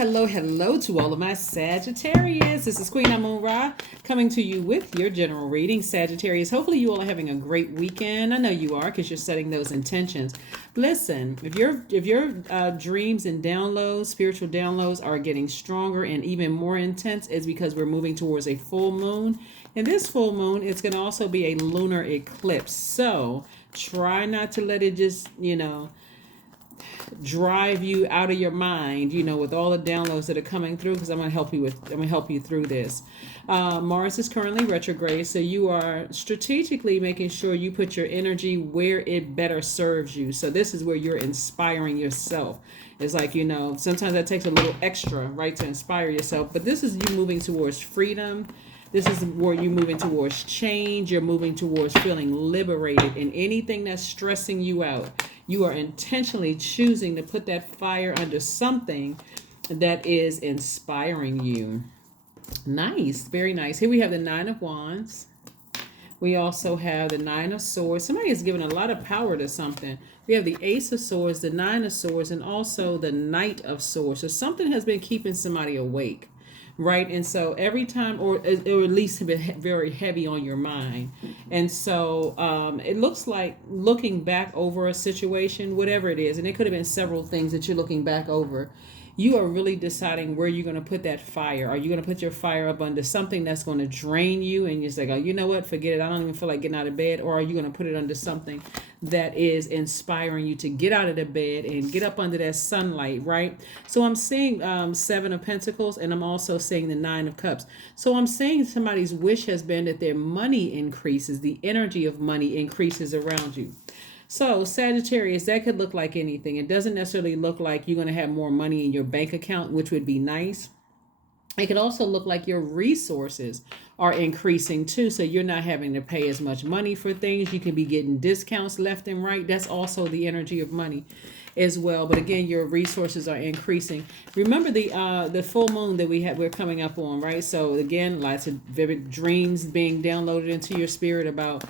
Hello to all of my Sagittarius. This is Queen Amun Ra coming to you with your general reading, Sagittarius. Hopefully you all are having a great weekend. I know you are because you're setting those intentions. Listen, if your dreams and downloads, spiritual downloads are getting stronger and even more intense, it's because we're moving towards a full moon. And this full moon, it's going to also be a lunar eclipse. So try not to let it just, drive you out of your mind, with all the downloads that are coming through, because I'm going to help you through this. Mars is currently retrograde, so you are strategically making sure you put your energy where it better serves you. So this is where you're inspiring yourself. It's like, sometimes that takes a little extra, right, to inspire yourself, but this is you moving towards freedom. This is where you're moving towards change. You're moving towards feeling liberated, and anything that's stressing you out, you are intentionally choosing to put that fire under something that is inspiring you. Nice, very nice. Here we have the Nine of Wands. We also have the Nine of Swords. Somebody is giving a lot of power to something. We have the Ace of Swords, the Nine of Swords, and also the Knight of Swords. So something has been keeping somebody awake. Right. And so every time, or at least been very heavy on your mind. And so it looks like looking back over a situation, whatever it is, and it could have been several things that you're looking back over. You are really deciding where you're going to put that fire. Are you going to put your fire up under something that's going to drain you and you're like, oh, you know what, forget it, I don't even feel like getting out of bed? Or are you going to put it under something that is inspiring you to get out of the bed and get up under that sunlight, right? So I'm seeing Seven of Pentacles, and I'm also seeing the Nine of Cups. So I'm saying somebody's wish has been that their money increases, the energy of money increases around you. So Sagittarius, that could look like anything. It doesn't necessarily look like you're going to have more money in your bank account, which would be nice. It could also look like your resources are increasing too, so you're not having to pay as much money for things. You can be getting discounts left and right. That's also the energy of money as well. But again, your resources are increasing. Remember the full moon that we're coming up on, right? So again, lots of vivid dreams being downloaded into your spirit about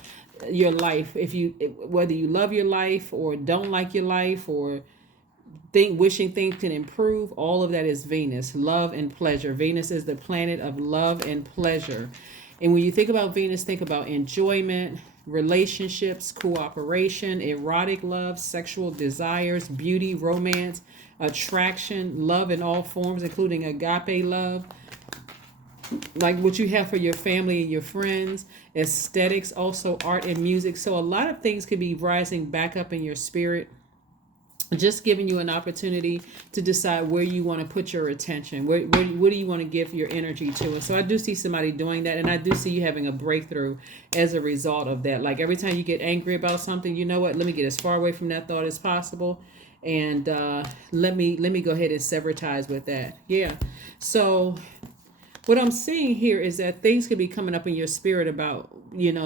your life. Whether you love your life or don't like your life or wishing things can improve, all of that is Venus, love and pleasure. Venus is the planet of love and pleasure. And when you think about Venus, think about enjoyment, relationships, cooperation, erotic love, sexual desires, beauty, romance, attraction, love in all forms, including agape love, like what you have for your family and your friends, aesthetics, also art and music. So a lot of things could be rising back up in your spirit, just giving you an opportunity to decide where you want to put your attention. What do you want to give your energy to? And so I do see somebody doing that, and I do see you having a breakthrough as a result of that. Like every time you get angry about something, you know what? Let me get as far away from that thought as possible, and let me go ahead and sever ties with that. Yeah. So what I'm seeing here is that things could be coming up in your spirit about,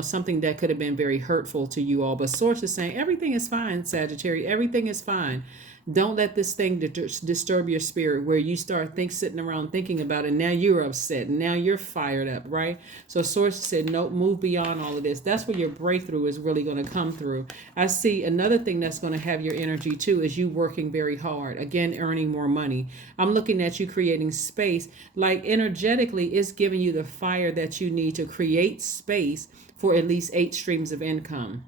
something that could have been very hurtful to you all. But Source is saying everything is fine, Sagittarius. Everything is fine. Don't let this thing disturb your spirit where you start sitting around thinking about it. Now you're upset. And now you're fired up, right? So Source said, no, move beyond all of this. That's where your breakthrough is really going to come through. I see another thing that's going to have your energy too is you working very hard. Again, earning more money. I'm looking at you creating space. Like energetically, it's giving you the fire that you need to create space for at least 8 streams of income.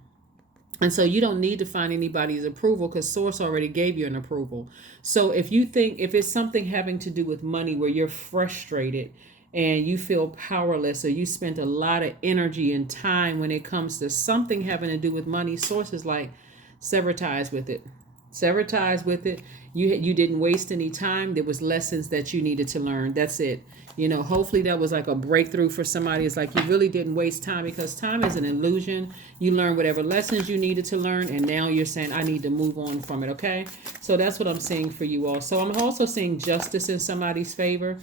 And so you don't need to find anybody's approval because Source already gave you an approval. So if it's something having to do with money where you're frustrated and you feel powerless, or you spent a lot of energy and time when it comes to something having to do with money, Source is like, sever ties with it. Sever ties with it. You didn't waste any time. There was lessons that you needed to learn. That's it. Hopefully that was like a breakthrough for somebody. It's like you really didn't waste time, because time is an illusion. You learned whatever lessons you needed to learn, and now you're saying, I need to move on from it, okay? So that's what I'm seeing for you all. So I'm also seeing justice in somebody's favor.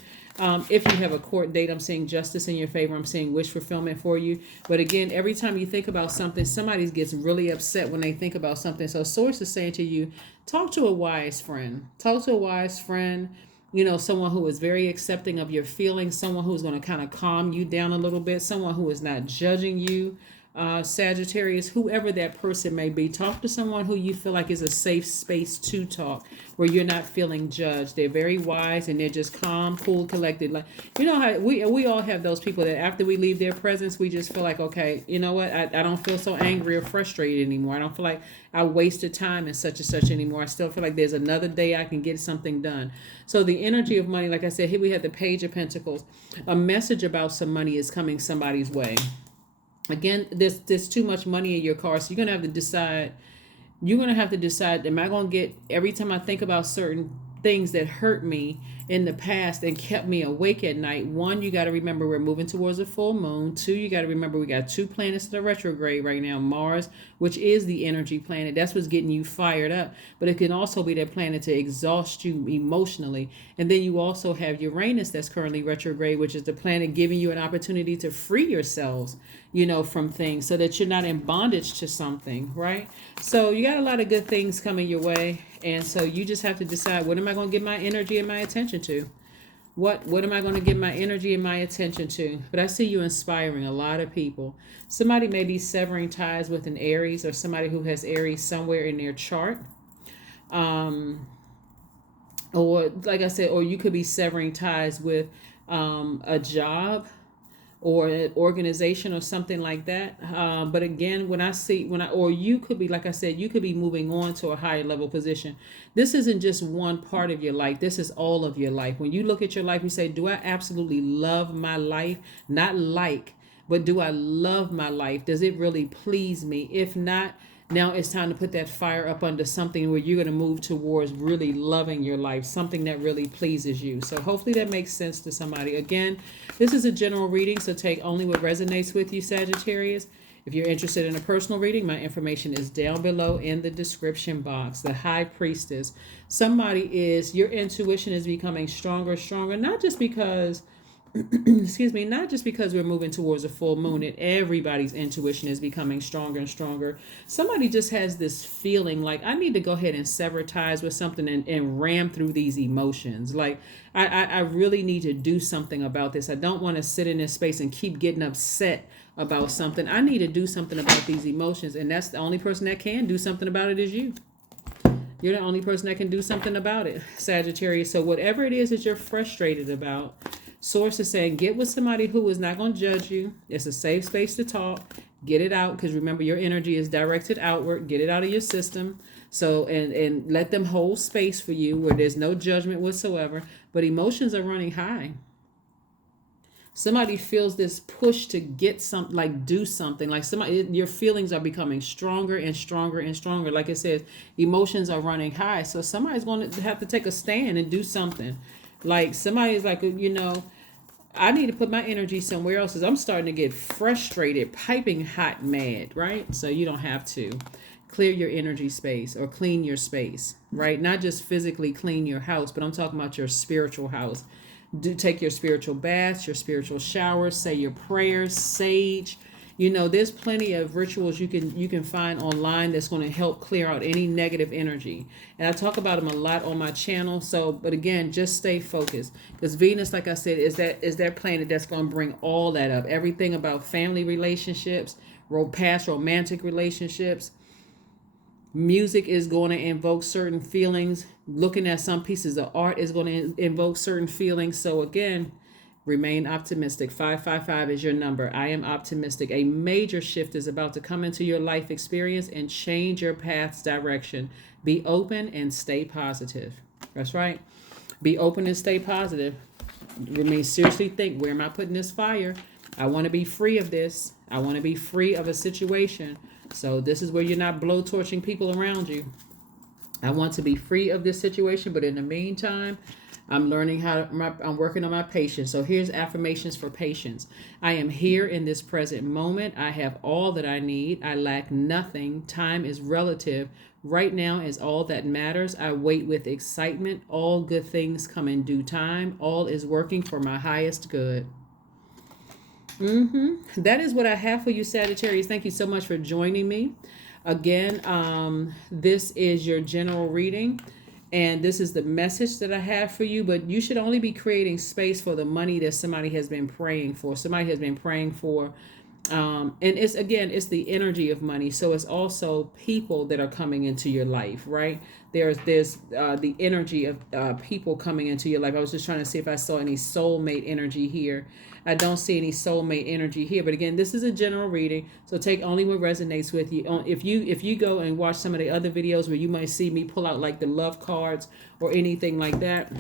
If you have a court date, I'm seeing justice in your favor. I'm seeing wish fulfillment for you. But again, every time you think about something, somebody gets really upset when they think about something. So Source is saying to you, talk to a wise friend. Talk to a wise friend. Someone who is very accepting of your feelings, someone who's going to kind of calm you down a little bit, someone who is not judging you Sagittarius, whoever that person may be, talk to someone who you feel like is a safe space to talk, where you're not feeling judged. They're very wise and they're just calm, cool, collected. Like, you know how we all have those people that after we leave their presence, we just feel like, okay, you know what? I don't feel so angry or frustrated anymore. I don't feel like I wasted time and such anymore. I still feel like there's another day I can get something done. So the energy of money, like I said, here we have the Page of Pentacles. A message about some money is coming somebody's way. Again, there's too much money in your car, so you're gonna have to decide. You're gonna have to decide: am I gonna get, every time I think about certain things that hurt me in the past and kept me awake at night? One, you got to remember we're moving towards a full moon. Two, you got to remember we got 2 planets that are retrograde right now. Mars, which is the energy planet, that's what's getting you fired up, but it can also be that planet to exhaust you emotionally. And then you also have Uranus that's currently retrograde, which is the planet giving you an opportunity to free yourselves, from things, so that you're not in bondage to something, right? So you got a lot of good things coming your way, and so you just have to decide, what am I going to give my energy and my attention to? What am I going to give my energy and my attention to? But I see you inspiring a lot of people. Somebody may be severing ties with an Aries, or somebody who has Aries somewhere in their chart. Or like I said, or you could be severing ties with a job or an organization or something like that. But again, or you could be, like I said, you could be moving on to a higher level position. This isn't just one part of your life. This is all of your life. When you look at your life, you say, do I absolutely love my life? Not like, but do I love my life? Does it really please me? If not, now it's time to put that fire up under something where you're going to move towards really loving your life, something that really pleases you. So hopefully that makes sense to somebody. Again, this is a general reading, so take only what resonates with you, Sagittarius. If you're interested in a personal reading, my information is down below in the description box. The High Priestess. Your intuition is becoming stronger, not just because not just because we're moving towards a full moon, and everybody's intuition is becoming stronger and stronger. Somebody just has this feeling like, I need to go ahead and sever ties with something and ram through these emotions. Like, I really need to do something about this. I don't want to sit in this space and keep getting upset about something. I need to do something about these emotions, and that's the only person that can do something about it is you. You're the only person that can do something about it, Sagittarius. So whatever it is that you're frustrated about, Source is saying, get with somebody who is not going to judge you. It's a safe space to talk. Get it out, because remember, your energy is directed outward. Get it out of your system. So, and let them hold space for you where there's no judgment whatsoever. But emotions are running high. Somebody feels this push to get something, like do something. Like your feelings are becoming stronger and stronger and stronger. Like it says, emotions are running high. So somebody's going to have to take a stand and do something. Like somebody's like, I need to put my energy somewhere else, because I'm starting to get frustrated, piping hot mad, right? So you don't have to. Clear your energy space, or clean your space, right? Not just physically clean your house, but I'm talking about your spiritual house. Take your spiritual baths, your spiritual showers, say your prayers, sage. There's plenty of rituals you can find online that's going to help clear out any negative energy. And I talk about them a lot on my channel. So, but again, just stay focused, because Venus, like I said, is that planet that's going to bring all that up. Everything about family relationships, past romantic relationships. Music is going to invoke certain feelings. Looking at some pieces of art is going to invoke certain feelings. So again, remain optimistic. 555 is your number. I am optimistic. A major shift is about to come into your life experience and change your path's direction. Be open and stay positive. That's right. Be open and stay positive. Seriously think, where am I putting this fire? I want to be free of this. I want to be free of a situation. So this is where you're not blowtorching people around you. I want to be free of this situation, but in the meantime, I'm working on my patience. So here's affirmations for patience. I am here in this present moment. I have all that I need. I lack nothing. Time is relative. Right now is all that matters. I wait with excitement. All good things come in due time. All is working for my highest good. That is what I have for you, Sagittarius. Thank you so much for joining me. Again, this is your general reading, and this is the message that I have for you, but you should only be creating space for the money that somebody has been praying for. Somebody has been praying for And it's the energy of money, so it's also people that are coming into your life, right? There's the energy of people coming into your life. I was just trying to see if I saw any soulmate energy here. I don't see any soulmate energy here, but again, this is a general reading, so take only what resonates with you. If you go and watch some of the other videos where you might see me pull out like the love cards or anything like that,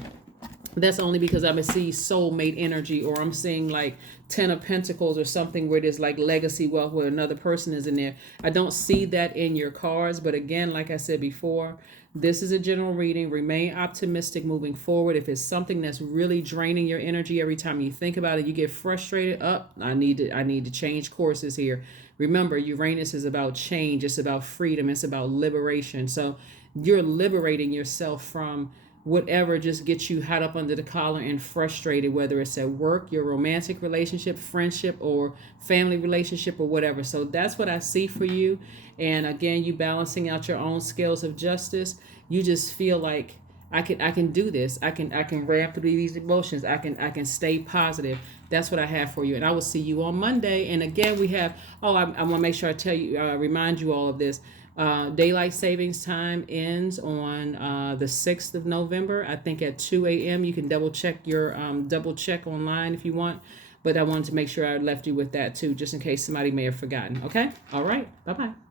that's only because I'm seeing soulmate energy, or I'm seeing like 10 of Pentacles or something where there's like legacy wealth where another person is in there. I don't see that in your cards, but again, like I said before, this is a general reading. Remain optimistic moving forward. If it's something that's really draining your energy every time you think about it, you get frustrated. I need to change courses here. Remember, Uranus is about change. It's about freedom. It's about liberation. So you're liberating yourself from whatever just gets you hot up under the collar and frustrated, whether it's at work, your romantic relationship, friendship, or family relationship, or whatever. So that's what I see for you. And again, you balancing out your own scales of justice. You just feel like I can do this. I can ramp through these emotions. I can stay positive. That's what I have for you. And I will see you on Monday. And again, we have, I want to make sure I tell you, remind you all of this. Daylight savings time ends on the 6th of November, I think at 2 a.m. You can double check online if you want, but I wanted to make sure I left you with that too, just in case somebody may have forgotten. Okay. All right. Bye-bye.